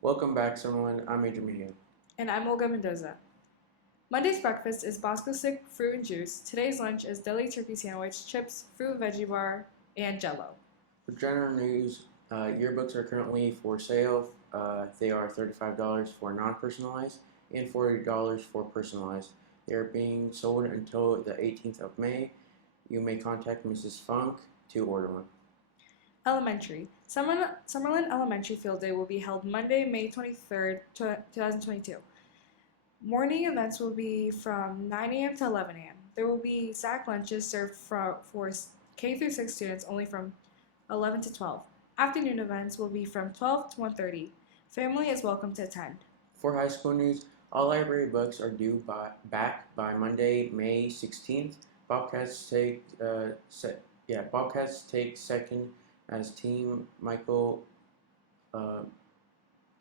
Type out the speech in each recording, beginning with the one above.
Welcome back, Summerlin. I'm Major Media. And I'm Olga Mendoza. Monday's breakfast is Bosco stick, fruit and juice. Today's lunch is deli turkey sandwich, chips, fruit veggie bar, and jello. For general news, yearbooks are currently for sale. They are $35 for non-personalized and $40 for personalized. They are being sold until the 18th of May. You may contact Mrs. Funk to order one. Elementary. Summerlin Elementary Field Day will be held Monday, May 23rd, 2022. Morning events will be from 9 a.m. to 11 a.m. There will be sack lunches served for K through 6 students only from 11 to 12. Afternoon events will be from 12 to 1:30. Family is welcome to attend. For high school news, all library books are due back by Monday, May 16th. Bobcats take second as Team Michael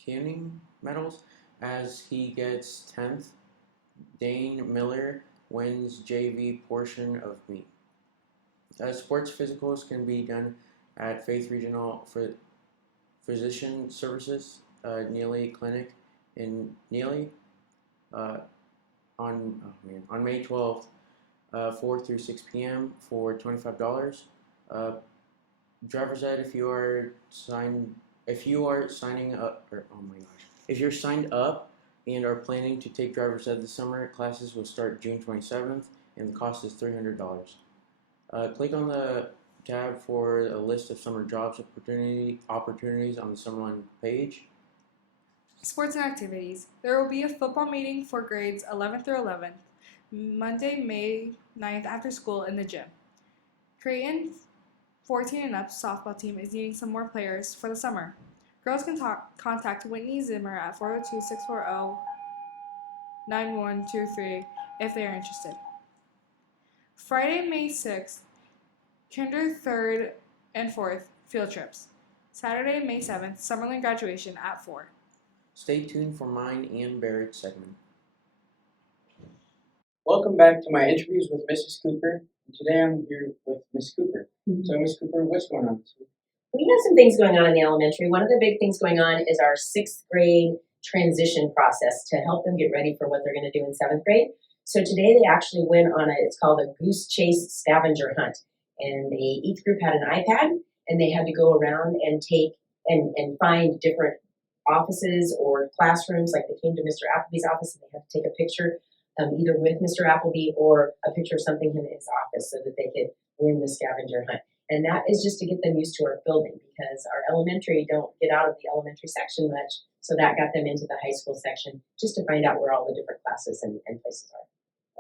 Canning medals as he gets 10th. Dane Miller wins JV portion of meet. Sports physicals can be done at Faith Regional Physician Services Neely Clinic in Neely on May 12th, 4 through 6 p.m. for $25. Driver's ed if you're signing up, if you're signed up and are planning to take driver's ed this summer, classes will start June 27th and the cost is $300. Click on the tab for a list of summer jobs opportunities on the Summerlin page. Sports and activities. There will be a football meeting for grades 11 through 11th, Monday, May 9th after school in the gym. Creighton 14 and up softball team is needing some more players for the summer. Girls can contact Whitney Zimmer at 402-640-9123 if they are interested. Friday, May 6th, Kinder 3rd and 4th field trips. Saturday, May 7th, Summerlin graduation at 4. Stay tuned for mine and Barrett's segment. Welcome back to my interviews with Mrs. Cooper. Today I'm here with Miss Cooper. So, Miss Cooper, what's going on this week? We have some things going on in the elementary. One of the big things going on is our 6th grade transition process to help them get ready for what they're going to do in 7th grade. So today they actually went on it's called a goose chase scavenger hunt. And each group had an iPad and they had to go around and take and find different offices or classrooms. Like they came to Mr. Appleby's office and they had to take a picture either with Mr. Appleby or a picture of something in his office so that they could win the scavenger hunt. And that is just to get them used to our building because our elementary don't get out of the elementary section much. So that got them into the high school section just to find out where all the different classes and places are.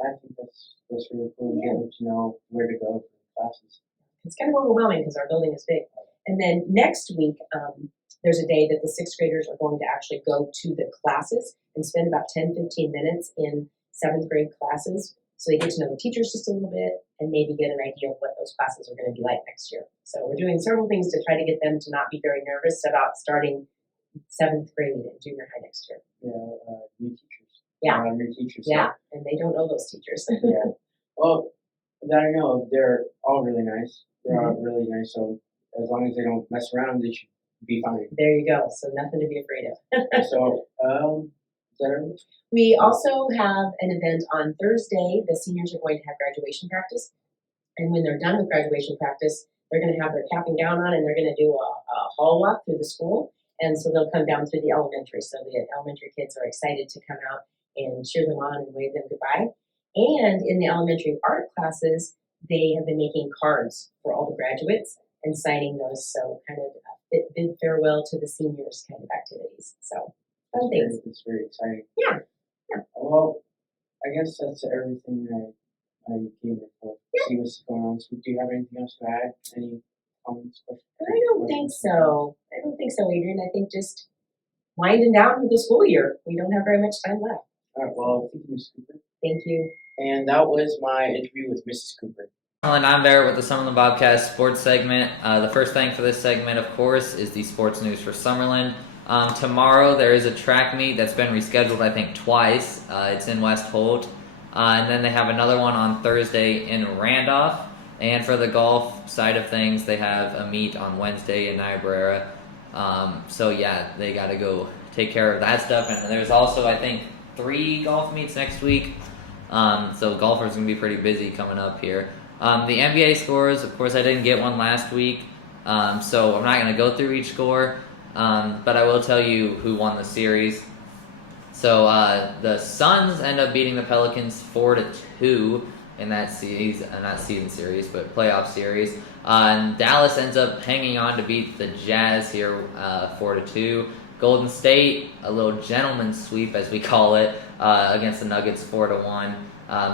I think that's really cool to get them to know where to go for classes. It's kind of overwhelming because our building is big. And then next week, there's a day that the 6th graders are going to actually go to the classes and spend about 10-15 minutes in 7th grade classes. So they get to know the teachers just a little bit and maybe get an idea of what those classes are going to be like next year. So we're doing several things to try to get them to not be very nervous about starting 7th grade and junior high next year. Yeah, new teachers. Yeah. New teachers. Yeah, and they don't know those teachers. Yeah. Well, that I know of, they're all really nice. They're all really nice. So as long as they don't mess around, they should be fine. There you go. So nothing to be afraid of. So, is that everything? We also have an event on Thursday. The seniors are going to have graduation practice. And when they're done with graduation practice, they're going to have their cap and gown on and they're going to do a hall walk through the school. And so they'll come down through the elementary. So the elementary kids are excited to come out and cheer them on and wave them goodbye. And in the elementary art classes, they have been making cards for all the graduates and signing those. So kind of a bid farewell to the seniors kind of activities. So fun things. It's very exciting. Yeah. Well, I guess that's everything I came here for. See what's going on. So do you have anything else to add? Any comments, questions? I don't think so. Adrian. I think just winding down for the school year. We don't have very much time left. All right. Well, thank you, Ms. Cooper. Thank you. And that was my interview with Mrs. Cooper. And I'm Barrett with the Summerlin Bobcats sports segment. The first thing for this segment, of course, is the sports news for Summerlin. Tomorrow there is a track meet that's been rescheduled, I think, twice. It's in West Holt. And then they have another one on Thursday in Randolph. And for the golf side of things, they have a meet on Wednesday in Niobrara. So yeah, they got to go take care of that stuff. And there's also, I think, 3 golf meets next week. So golfers gonna be pretty busy coming up here. The NBA scores, of course, I didn't get one last week, so I'm not gonna go through each score. But I will tell you who won the series. So the Suns end up beating the Pelicans 4-2 in that series, not season series, but playoff series. And Dallas ends up hanging on to beat the Jazz here 4-2. Golden State, a little gentleman's sweep as we call it, against the Nuggets 4-1.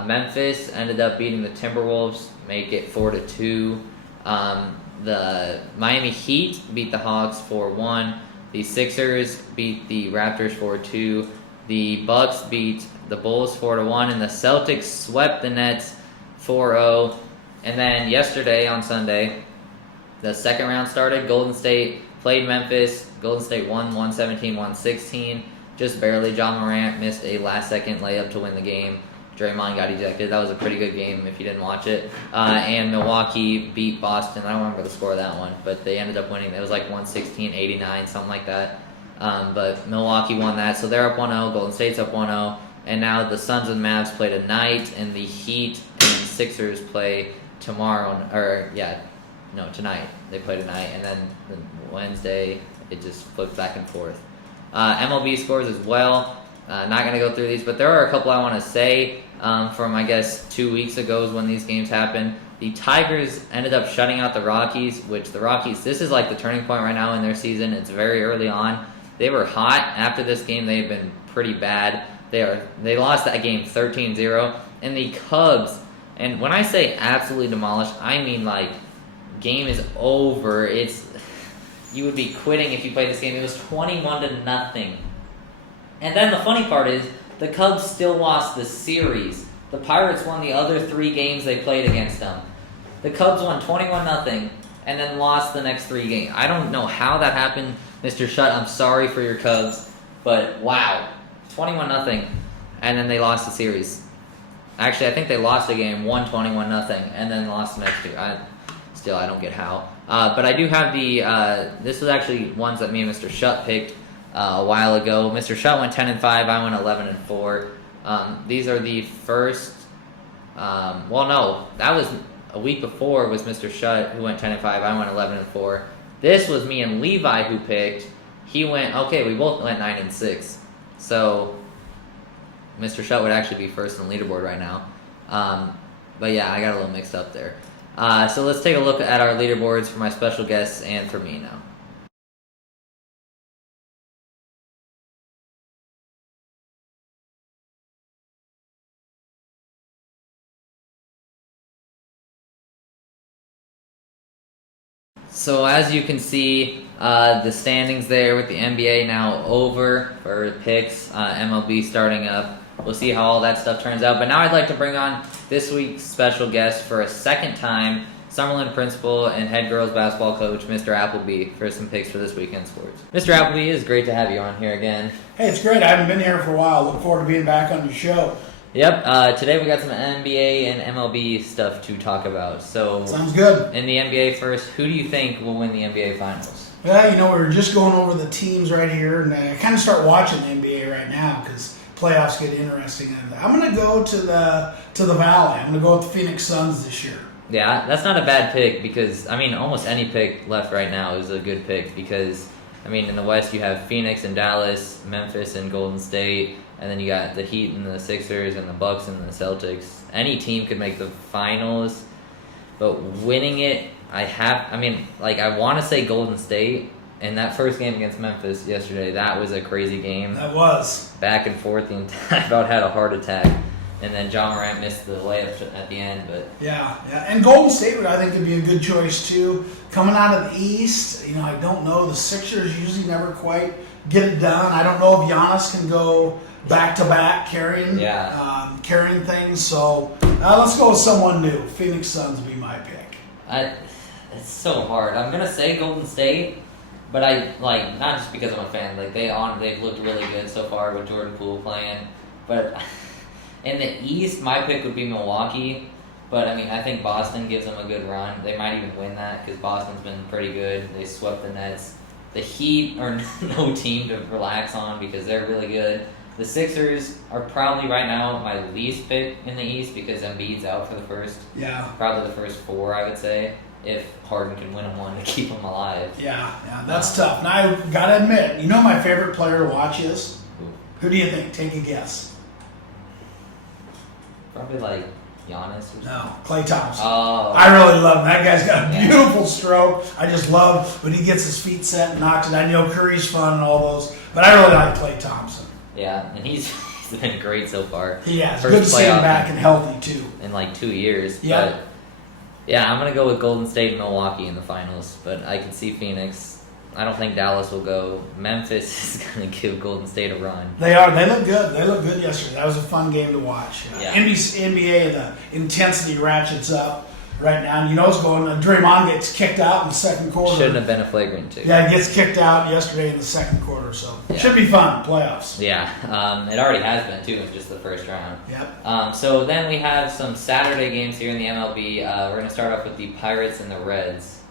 Memphis ended up beating the Timberwolves, make it 4-2. The Miami Heat beat the Hawks 4-1. The Sixers beat the Raptors 4-2. The Bucks beat the Bulls 4-1, and the Celtics swept the Nets 4-0. And then yesterday on Sunday, the second round started. Golden State played Memphis. Golden State won 117-116, just barely. John Morant missed a last-second layup to win the game. Draymond got ejected. That was a pretty good game if you didn't watch it. And Milwaukee beat Boston. I don't remember the score of that one, but they ended up winning. It was like 116-89, something like that. But Milwaukee won that, so they're up 1-0. Golden State's up 1-0. And now the Suns and Mavs play tonight, and the Heat and Sixers play tomorrow. Tonight. They play tonight, and then Wednesday it just flips back and forth. MLB scores as well. Not going to go through these, but there are a couple I want to say from, I guess, 2 weeks ago is when these games happened. The Tigers ended up shutting out the Rockies, which the Rockies, this is like the turning point right now in their season. It's very early on. They were hot. After this game, they've been pretty bad. They lost that game 13-0. And the Cubs, and when I say absolutely demolished, I mean like game is over. You would be quitting if you played this game. It was 21-0. And then the funny part is, the Cubs still lost the series. The Pirates won the other 3 games they played against them. The Cubs won 21-0 and then lost the next 3 games. I don't know how that happened, Mr. Shutt. I'm sorry for your Cubs, but wow, 21-0, and then they lost the series. Actually, I think they lost a game, won 21-0, and then lost the next 2. I don't get how. But I do have this was actually ones that me and Mr. Shutt picked a while ago. Mr. Shutt went 10-5. I went 11-4. These are the first. That was a week before. Was Mr. Shutt who went 10-5. I went 11-4. This was me and Levi who picked. He went we both went 9-6. So Mr. Shutt would actually be first on the leaderboard right now. But yeah, I got a little mixed up there. So let's take a look at our leaderboards for my special guests and for me now. So as you can see, the standings there with the NBA now over for picks, MLB starting up. We'll see how all that stuff turns out. But now I'd like to bring on this week's special guest for a second time, Summerlin principal and head girls basketball coach, Mr. Appleby, for some picks for this weekend sports. Mr. Appleby, it's great to have you on here again. Hey, it's great. I haven't been here for a while. Look forward to being back on your show. Yep, today we got some NBA and MLB stuff to talk about. So, sounds good. In the NBA first, who do you think will win the NBA Finals? Well, we were just going over the teams right here, and I kind of start watching the NBA right now because playoffs get interesting. And I'm going to go to the Valley. I'm going to go with the Phoenix Suns this year. Yeah, that's not a bad pick because, almost any pick left right now is a good pick because, in the West you have Phoenix and Dallas, Memphis and Golden State, and then you got the Heat and the Sixers and the Bucks and the Celtics. Any team could make the finals, but winning it, I want to say Golden State. And that first game against Memphis yesterday, that was a crazy game. That was. Back and forth, and I about had a heart attack. And then John Morant missed the layup at the end, but Yeah. And Golden State I think would be a good choice too. Coming out of the East, I don't know. The Sixers usually never quite get it done. I don't know if Giannis can go back to back carrying things. So let's go with someone new. Phoenix Suns would be my pick. It's so hard. I'm gonna say Golden State, but not just because I'm a fan. They've looked really good so far with Jordan Poole playing, but. In the East, my pick would be Milwaukee, but I think Boston gives them a good run. They might even win that because Boston's been pretty good. They swept the Nets. The Heat are no team to relax on because they're really good. The Sixers are probably right now my least pick in the East because Embiid's out for probably the first 4, I would say, if Harden can win them one to keep them alive. Yeah, that's tough. Now I gotta admit, you know my favorite player to watch is? Who do you think? Take a guess. Probably like Giannis or something. No, Klay Thompson. Oh. I really love him. That guy's got a Yeah. beautiful stroke. I just love when he gets his feet set and knocks it. I know Curry's fun and all those, but I really like Klay Thompson. Yeah, and he's been great so far. He has. First Good to see him playoff back and healthy too. in like 2 years. Yeah. But yeah, I'm gonna go with Golden State and Milwaukee in the finals, but I can see Phoenix. I don't think Dallas will go. Memphis is gonna give Golden State a run. They are. They look good. They look good yesterday. That was a fun game to watch. Yeah. NBA, the intensity ratchets up right now. And you know what's going on. Draymond gets kicked out in the second quarter. Shouldn't have been a flagrant 2. Yeah, he gets kicked out yesterday in the second quarter. So Yeah. should be fun. Playoffs. Yeah, it already has been too in just the first round. Yep. So then we have some Saturday games here in the MLB. We're gonna start off with the Pirates and the Reds.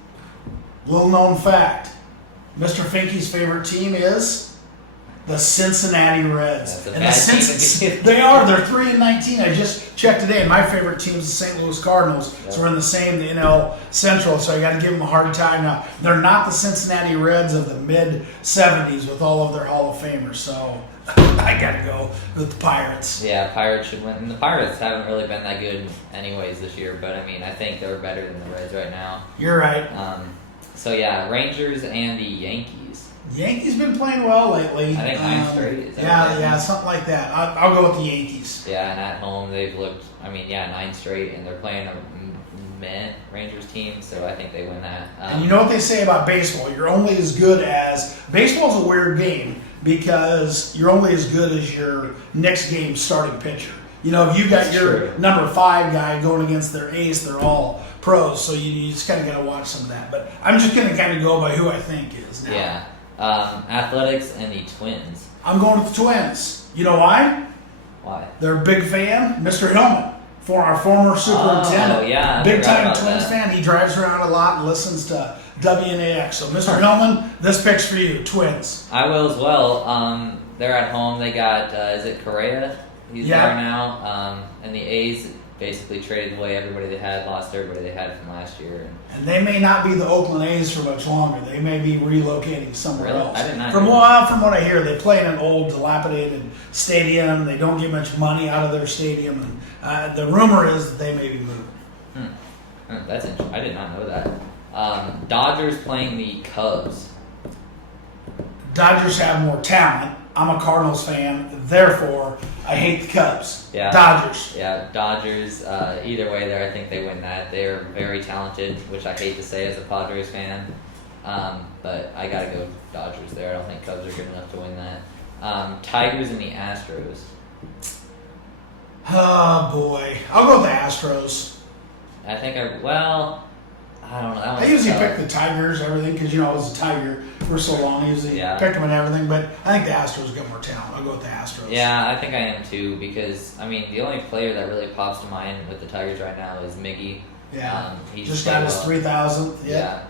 Little known fact. Mr. Finke's favorite team is the Cincinnati Reds. That's a And bad the team. they are. They're 3-19. I just checked today, and my favorite team is the St. Louis Cardinals. Yep. So we're in the NL Central. So I got to give them a hard time now. They're not the Cincinnati Reds of the mid '70s with all of their Hall of Famers. So I got to go with the Pirates. Yeah, Pirates should win. And the Pirates haven't really been that good anyways this year, but I mean, I think they're better than the Reds right now. You're right. So yeah, Rangers and the Yankees. Yankees been playing well lately. I think 9 straight. Is that right? Yeah, something like that. I'll go with the Yankees. Yeah, and at home they've looked. 9 straight, and they're playing a meh Rangers team, so I think they win that. And you know what they say about baseball? You're only as good as baseball's a weird game because you're only as good as your next game starting pitcher. You know, if you got That's your true. number 5 guy going against their ace, they're all pros. So you just kind of got to watch some of that. But I'm just going to kind of go by who I think is now. Yeah, Athletics and the Twins. I'm going with the Twins. You know why? Why? They're a big fan. Mr. Hillman, for our former superintendent. Oh, yeah, I Big forgot time about Twins that. fan. He drives around a lot and listens to WNAX. So, Mr. Hillman, this pick's for you. Twins. I will as well. They're at home. They got is it Correa? He's Yeah. there now. And the A's basically traded away everybody they had, lost everybody they had from last year. And they may not be the Oakland A's for much longer. They may be relocating somewhere Really? else. I did not From know what I hear, they play in an old, dilapidated stadium. They don't get much money out of their stadium. And the rumor is that they may be moving. That's interesting. I did not know that. Dodgers playing the Cubs. Dodgers have more talent. I'm a Cardinals fan, therefore I hate the Cubs. Yeah. Dodgers. Yeah, Dodgers. Either way, there I think they win that. They're very talented, which I hate to say as a Padres fan, but I gotta go Dodgers there. I don't think Cubs are good enough to win that. Tigers and the Astros. Oh boy, I'll go with the Astros. I think I don't know. That I one's usually tough. pick the Tigers, everything, because I was a Tiger for so long. I usually Yeah. pick them and everything, but I think the Astros got more talent. I'll go with the Astros. Yeah, I think I am too because the only player that really pops to mind with the Tigers right now is Miggy. Yeah. He's Just got his played well. 3,000th. Yeah.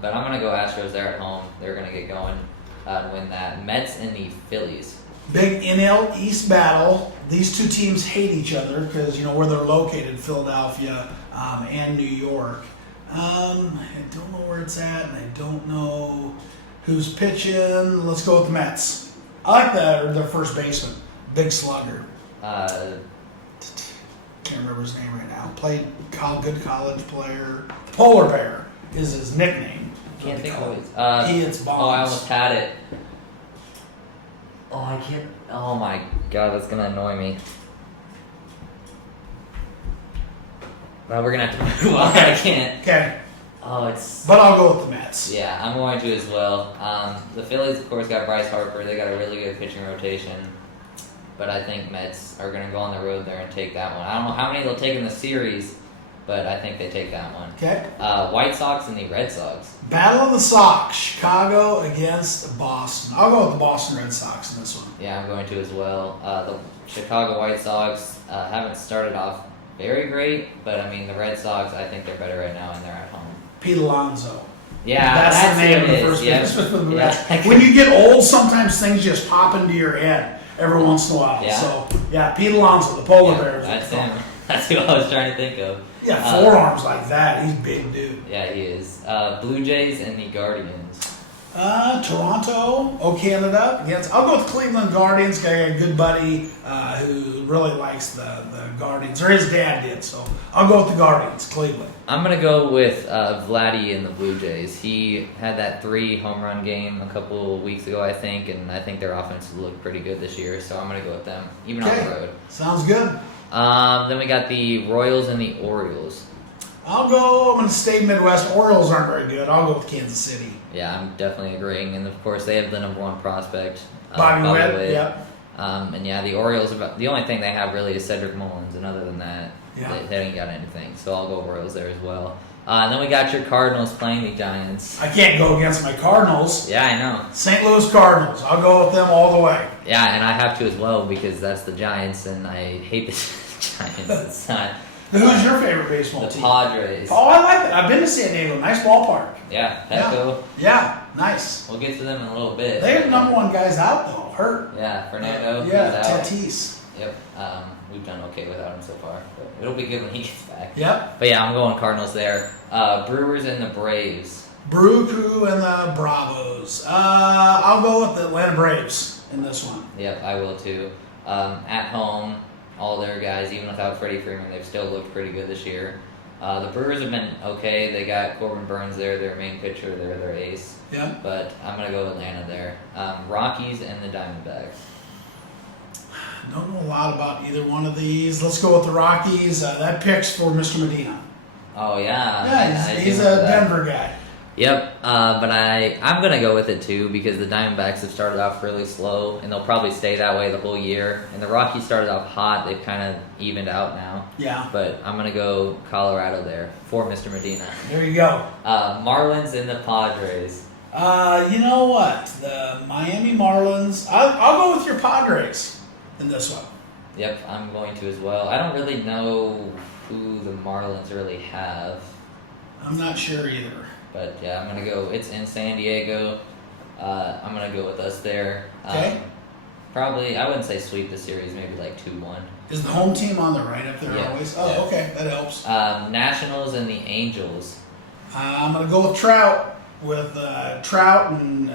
But I'm gonna go Astros. They're at home. They're gonna get going and win that. Mets and the Phillies. Big NL East battle. These two teams hate each other because where they're located, Philadelphia and New York. I don't know where it's at, and I don't know who's pitching. Let's go with the Mets. I like their first baseman, big slugger. Uh, Can't remember his name right now. Played good college player. Polar Bear is his nickname. Can't think of it. He hits bombs. Oh, I almost had it. Oh, I can't. Oh my god, that's gonna annoy me. Well, we're gonna have to move on. I can't. Okay, Oh, it's. but I'll go with the Mets. Yeah, I'm going to as well. The Phillies, of course, got Bryce Harper. They got a really good pitching rotation. But I think Mets are going to go on the road there and take that one. I don't know how many they'll take in the series, but I think they take that one. Okay. White Sox and the Red Sox. Battle of the Sox, Chicago against Boston. I'll go with the Boston Red Sox in this one. Yeah, I'm going to as well. The Chicago White Sox haven't started off very great, but the Red Sox, I think they're better right now, and they're at home. Pete Alonso. Yeah, That's the name what of the it first is. Yep. baseman for the Blue Yeah. Jays. When you get old, sometimes things just pop into your head every once in a while. Yeah. So, yeah, Pete Alonso, the polar Yeah, bear. is what that's they call him. That's who I was trying to think of. Yeah, forearms like that. He's a big dude. Yeah, he is. Blue Jays and the Guardians. Toronto, Canada. Yes, I'll go with Cleveland Guardians. I got a good buddy who really likes the Guardians, or his dad did. So I'll go with the Guardians, Cleveland. I'm gonna go with Vladdy and the Blue Jays. He had that 3 home run game a couple weeks ago, I think, and I think their offense looked pretty good this year. So I'm gonna go with them, even on Okay. the road. Sounds good. Then we got the Royals and the Orioles. I'm going to stay Midwest. Orioles aren't very good. I'll go with Kansas City. Yeah, I'm definitely agreeing, and of course they have the number 1 prospect, Bobby Witt. Witt. Yep. And yeah, the Orioles. The only thing they have really is Cedric Mullins, and other than that, Yeah. they ain't got anything. So I'll go Royals there as well. And then we got your Cardinals playing the Giants. I can't go against my Cardinals. Yeah, I know. St. Louis Cardinals. I'll go with them all the way. Yeah, and I have to as well because that's the Giants, and I hate the Giants. It's not Who's your favorite baseball the team? Padres. Oh, I like it. I've been to San Diego. Nice ballpark. Yeah, Petco. Yeah, nice. We'll get to them in a little bit. They have number 1 guys out though. Hurt. Yeah, Fernando. Yeah, he's out. Tatis. Yep. We've done okay without him so far, but it'll be good when he gets back. Yep. But yeah, I'm going Cardinals there. Brewers and the Braves. Brew Crew and the Bravos. I'll go with the Atlanta Braves in this one. Yep, I will too. At home, all their guys, even without Freddie Freeman, they've still looked pretty good this year. The Brewers have been okay. They got Corbin Burns there, their main pitcher, they're their ace. Yep. But I'm gonna go Atlanta there. Rockies and the Diamondbacks. Don't know a lot about either one of these. Let's go with the Rockies. That pick's for Mr. Medina. Oh yeah. Yeah, I do he's a remember that. Denver guy. Yep, but I'm gonna go with it too because the Diamondbacks have started off really slow and they'll probably stay that way the whole year. And the Rockies started off hot; they've kind of evened out now. Yeah. But I'm gonna go Colorado there for Mr. Medina. There you go. Marlins and the Padres. You know what? The Miami Marlins. I'll go with your Padres in this one. Yep, I'm going to as well. I don't really know who the Marlins really have, I'm not sure either. but yeah, I'm gonna go. It's in San Diego. I'm gonna go with us there. Okay. Probably, I wouldn't say sweep the series. Maybe like 2-1. Is the home team on the right up there Yeah. always? Oh, Yeah. okay, that helps. Nationals and the Angels. I'm gonna go with Trout. With Trout and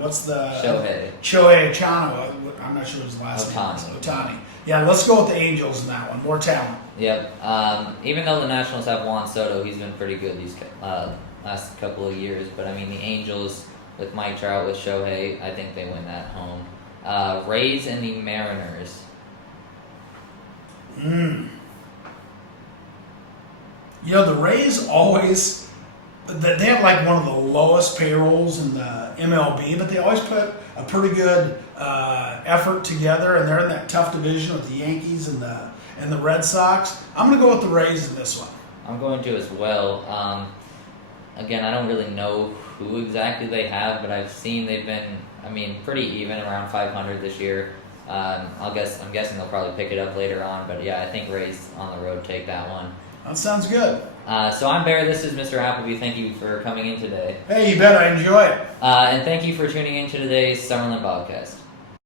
what's the Shohei. Ohtani. I'm not sure what his last name is. Ohtani. Ohtani. Yeah, let's go with the Angels in that one. More talent. Yep. Even though the Nationals have Juan Soto, he's been pretty good these last couple of years. But I mean, the Angels with Mike Trout, with Shohei, I think they win that home. Rays and the Mariners. You know, the Rays always, they have like one of the lowest payrolls in the MLB, but they always put a pretty good effort together, and they're in that tough division with the Yankees and the Red Sox. I'm gonna go with the Rays in this one. I'm going to as well. Again, I don't really know who exactly they have, but I've seen they've been, I mean, pretty even, around 500 this year. I'm guessing they'll probably pick it up later on, but yeah, I think Rays on the road take that one. That sounds good. So I'm Bear. This is Mr. Appleby. Thank you for coming in today. Hey, you bet. I enjoy it. And thank you for tuning in to today's Summerlin Podcast.